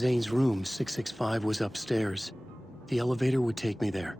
Zane's room, 665, was upstairs. The elevator would take me there.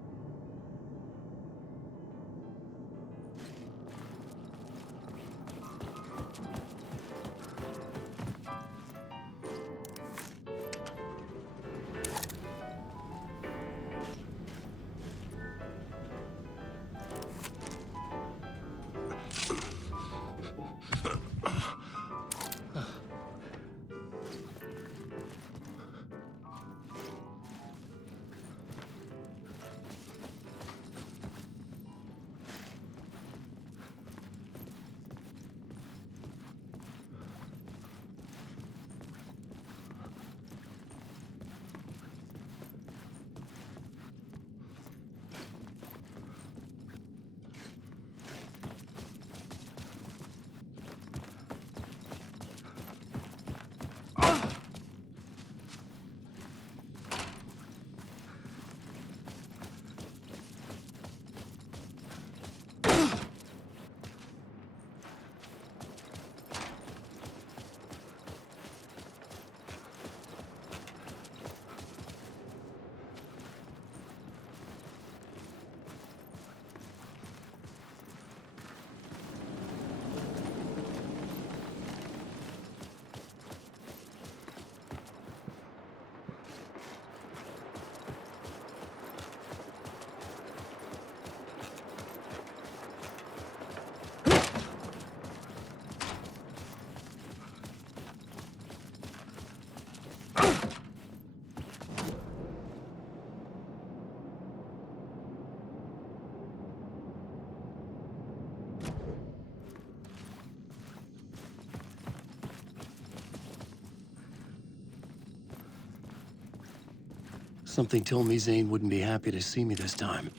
Something told me Zane wouldn't be happy to see me this time.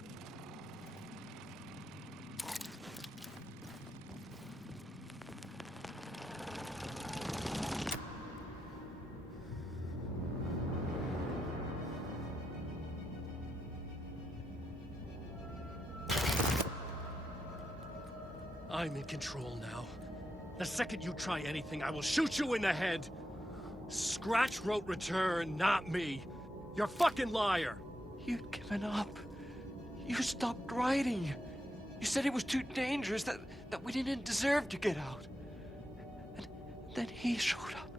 I'm in control now. The second you try anything, I will shoot you in the head. Scratch wrote return, not me. You're a fucking liar. You'd given up. You stopped writing. You said it was too dangerous, that we didn't deserve to get out. And then he showed up.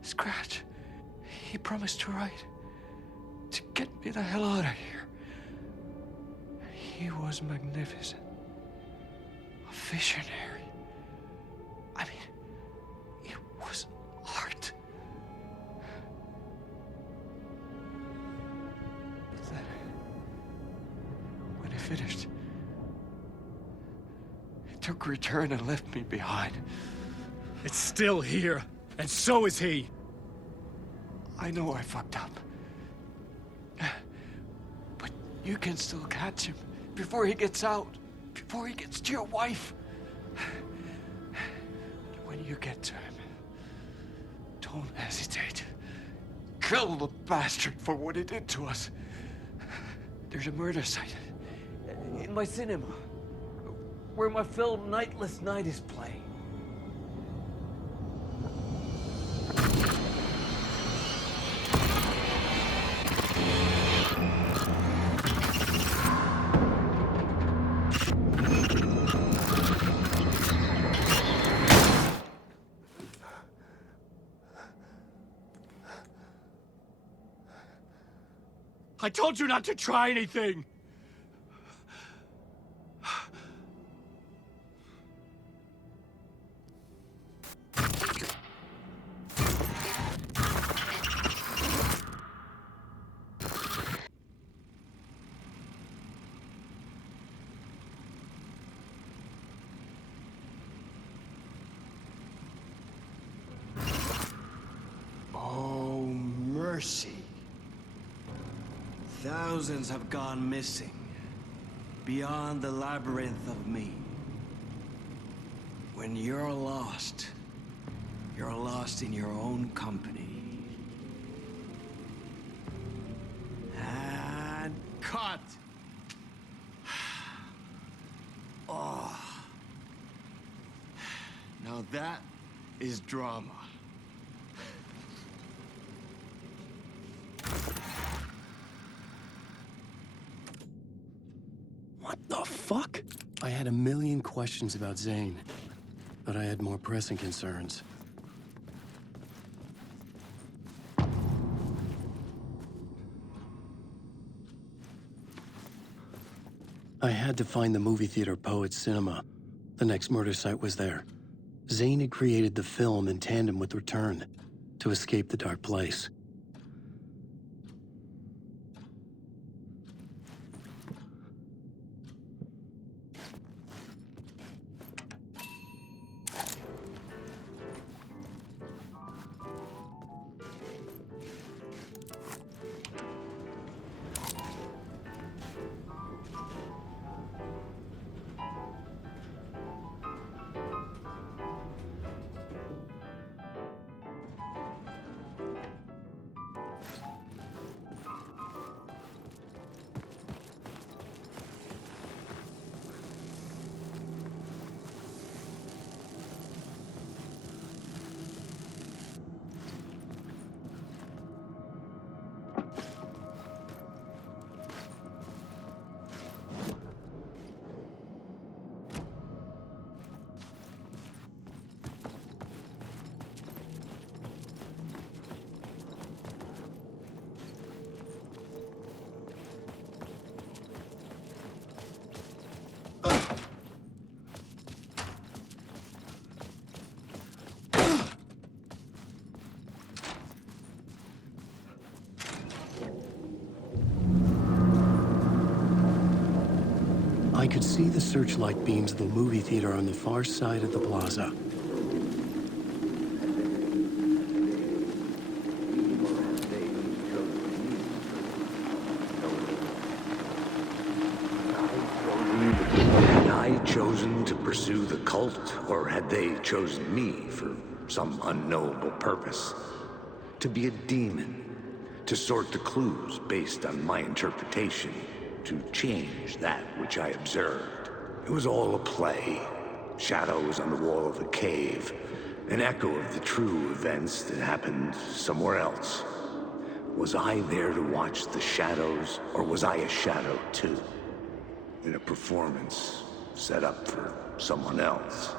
Scratch. He promised to write. To get me the hell out of here. He was magnificent. A visionary. I mean, it was art. Then, when I finished, it took a return and left me behind. It's still here, and so is he. I know I fucked up. But you can still catch him before he gets out, before he gets to your wife. When you get to him, don't hesitate. Kill the bastard for what he did to us. There's a murder site in my cinema where my film Nightless Night is playing. I told you not to try anything! Oh, mercy. Thousands have gone missing, beyond the labyrinth of me. When you're lost in your own company. And cut! Oh. Now that is drama. What the fuck? I had a million questions about Zane, but I had more pressing concerns. I had to find the movie theater Poets Cinema. The next murder site was there. Zane had created the film in tandem with Return to escape the dark place. I could see the searchlight beams of the movie theater on the far side of the plaza. Had I chosen to pursue the cult, or had they chosen me for some unknowable purpose? To be a demon, to sort the clues based on my interpretation, to change that which I observed. It was all a play. Shadows on the wall of the cave, an echo of the true events that happened somewhere else. Was I there to watch the shadows, or was I a shadow too? In a performance set up for someone else.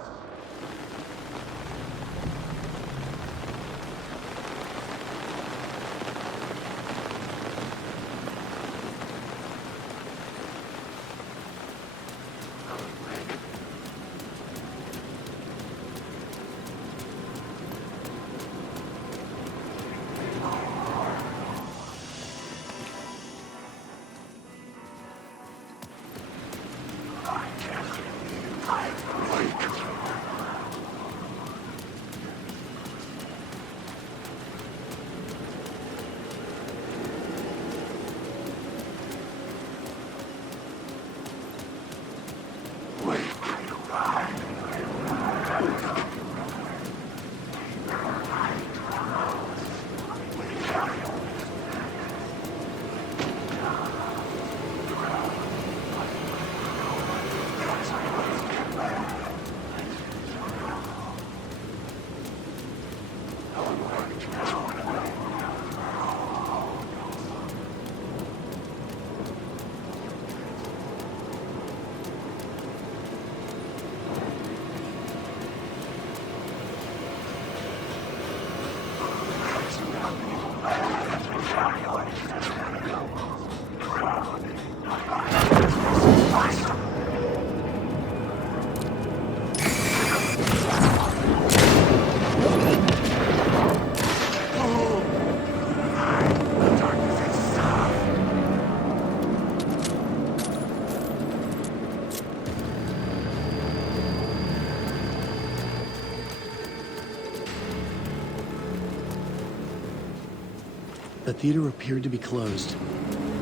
The theater appeared to be closed.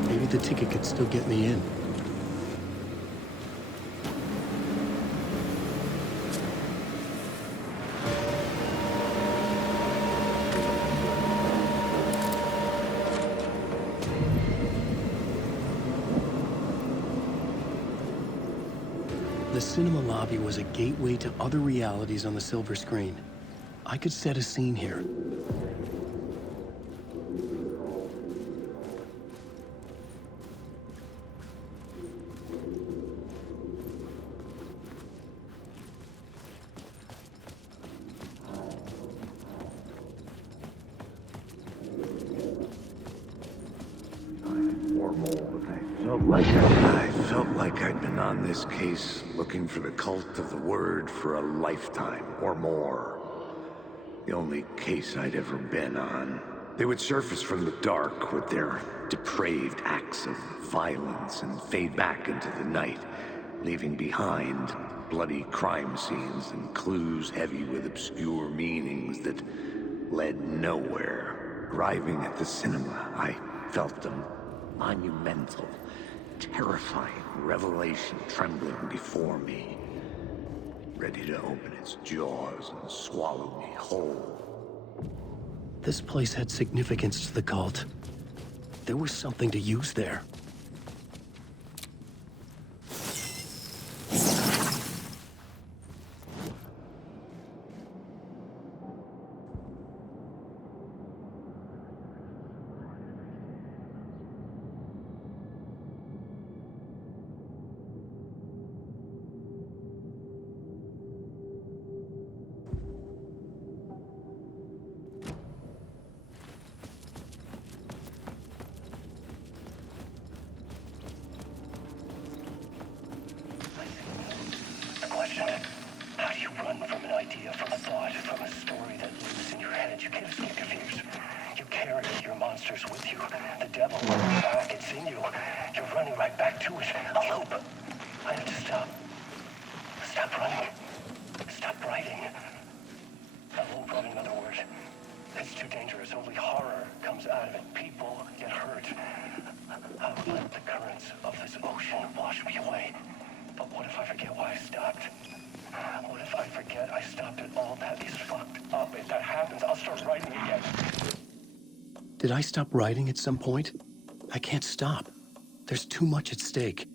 Maybe the ticket could still get me in. The cinema lobby was a gateway to other realities on the silver screen. I could set a scene here. or more. I felt like I'd been on this case looking for the cult of the word for a lifetime or more. The only case I'd ever been on. They would surface from the dark with their depraved acts of violence and fade back into the night, leaving behind bloody crime scenes and clues heavy with obscure meanings that led nowhere. Arriving at the cinema, I felt a monumental, terrifying revelation trembling before me, ready to open its jaws and swallow me whole. This place had significance to the cult. There was something to use there. How do you run from an idea, from a thought, from a story that lives in your head? You can't escape confused. You carry your monsters with you. The devil, back, it's in you. You're running right back to it. A loop. I have to stop. Stop running. Stop writing. A loop, in other words. It's too dangerous. Only horror comes out of it. People get hurt. I would let the currents of this ocean wash me away. But what if I forget why I stopped? What if I forget I stopped it all? That is fucked up. If that happens, I'll start writing again. Did I stop writing at some point? I can't stop. There's too much at stake.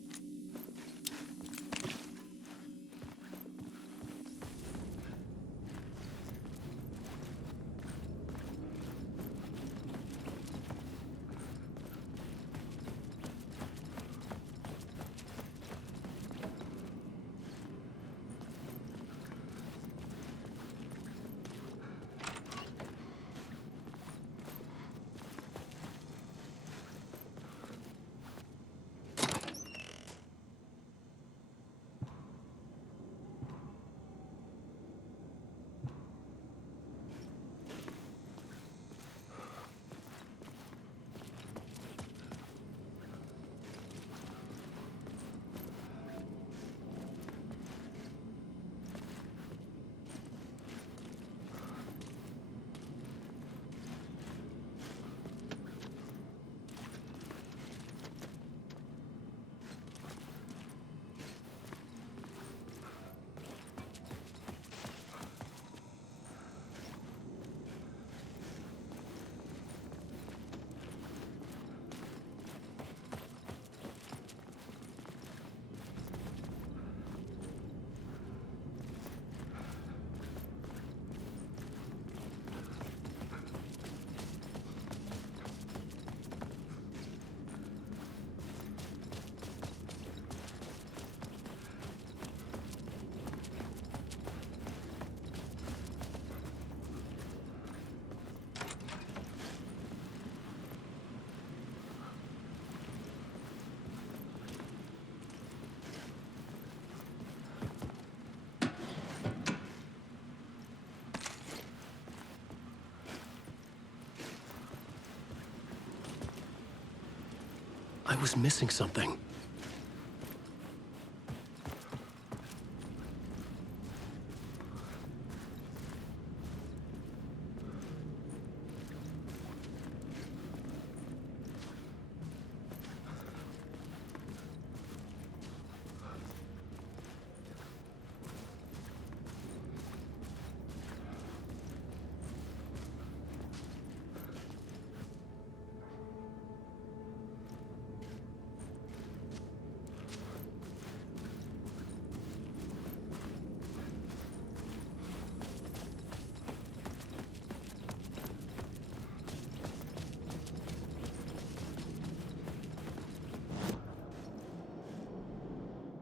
I was missing something.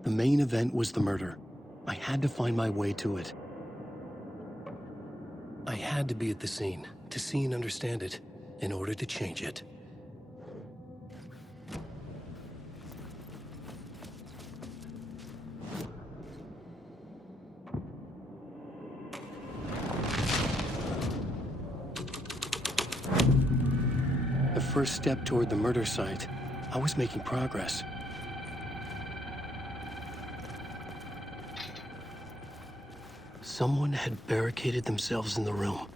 The main event was the murder. I had to find my way to it. I had to be at the scene, to see and understand it, in order to change it. first step toward the murder site, I was making progress. Someone had barricaded themselves in the room.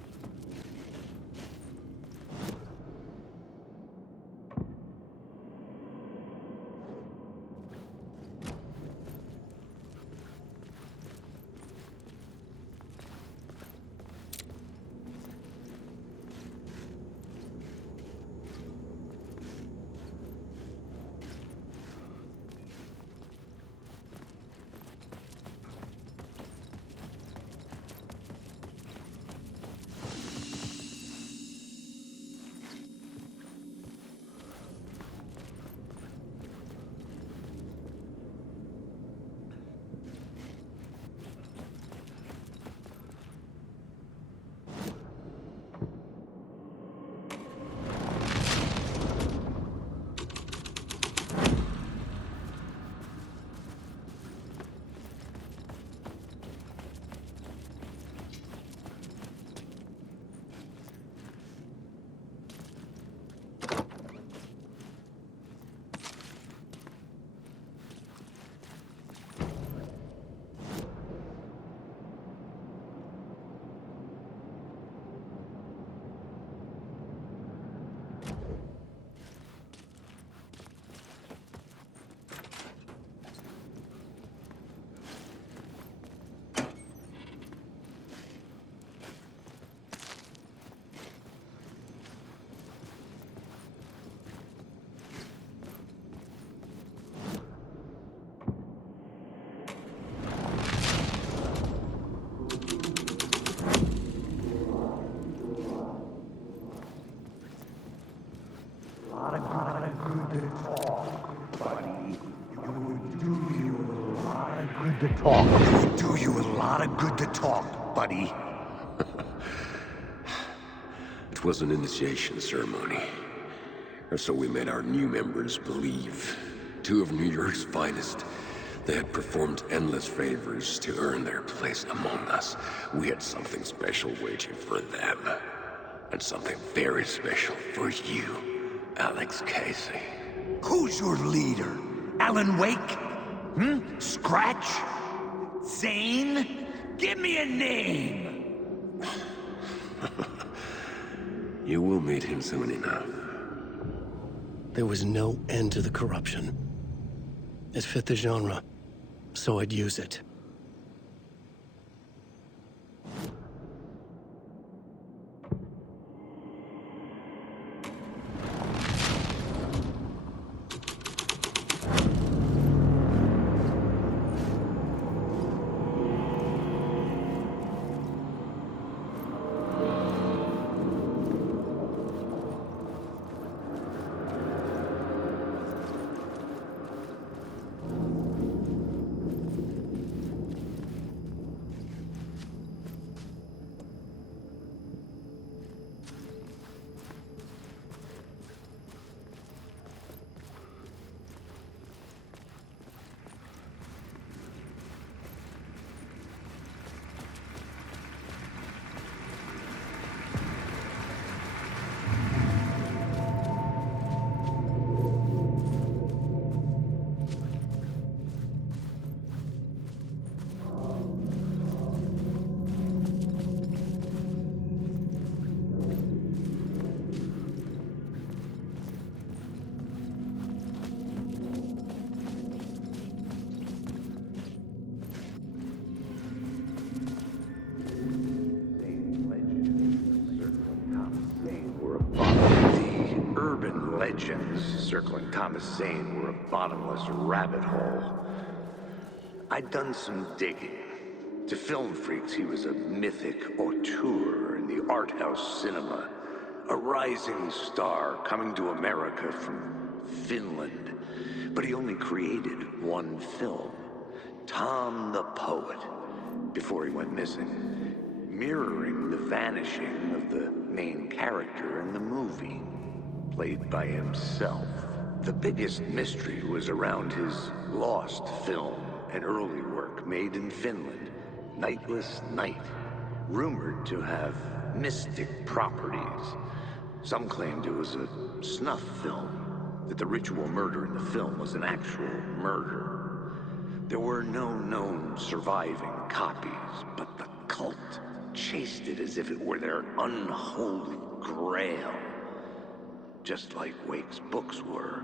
It would do you a lot of good to talk, buddy. It was an initiation ceremony. Or so we made our new members believe. Two of New York's finest. They had performed endless favors to earn their place among us. We had something special waiting for them. And something very special for you, Alex Casey. Who's your leader? Alan Wake? Scratch? Zane? Give me a name! You will meet him soon enough. There was no end to the corruption. It fit the genre, so I'd use it. Legends circling Thomas Zane were a bottomless rabbit hole. I'd done some digging. To film freaks, he was a mythic auteur in the art house cinema. A rising star coming to America from Finland. But he only created one film, Tom the Poet, before he went missing, mirroring the vanishing of the main character in the movie, played by himself. The biggest mystery was around his lost film, an early work made in Finland, Nightless Night, rumored to have mystic properties. Some claimed it was a snuff film, that the ritual murder in the film was an actual murder. There were no known surviving copies, but the cult chased it as if it were their unholy grail. Just like Wake's books were.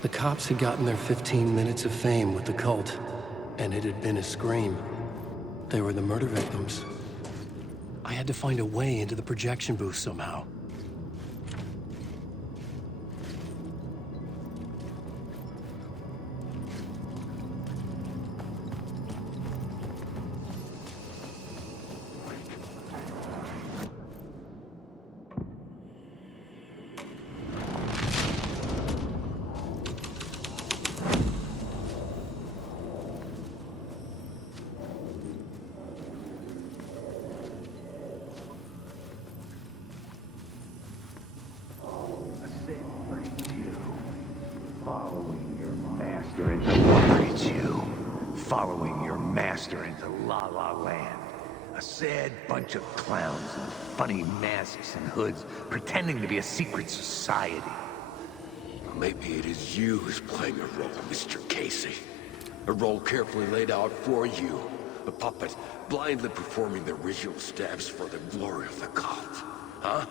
The cops had gotten their 15 minutes of fame with the cult, and it had been a scream. They were the murder victims. I had to find a way into the projection booth somehow. Following your master into La La Land. A sad bunch of clowns in funny masks and hoods, pretending to be a secret society. Maybe it is you who's playing a role, Mr. Casey. A role carefully laid out for you. A puppet blindly performing the ritual steps for the glory of the cult. Huh?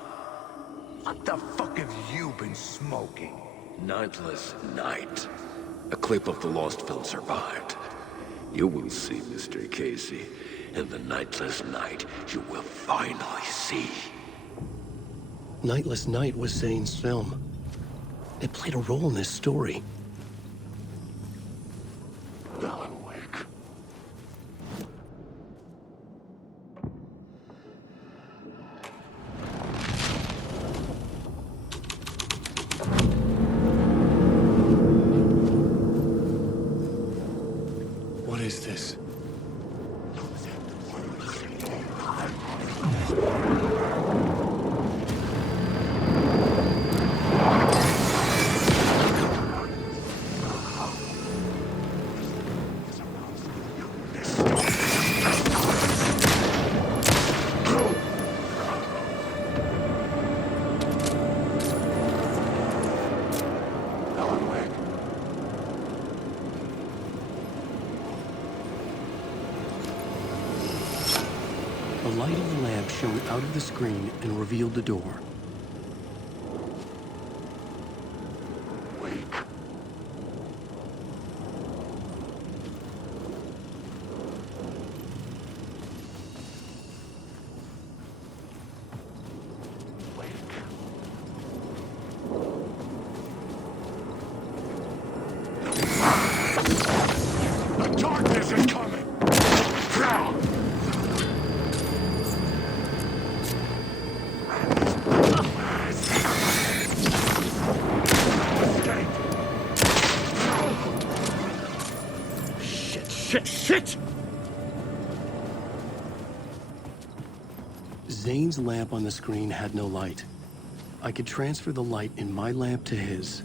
What the fuck have you been smoking? Nightless Night. A clip of the lost film survived. You will see, Mr. Casey. In the Nightless Night, you will finally see. Nightless Night was Zane's film. It played a role in this story. Alan Wake. What is this? Alan Wake. The light of the lamp shone out of the screen and revealed the door. Wake. The darkness is coming! Now! Shit! Zane's lamp on the screen had no light. I could transfer the light in my lamp to his,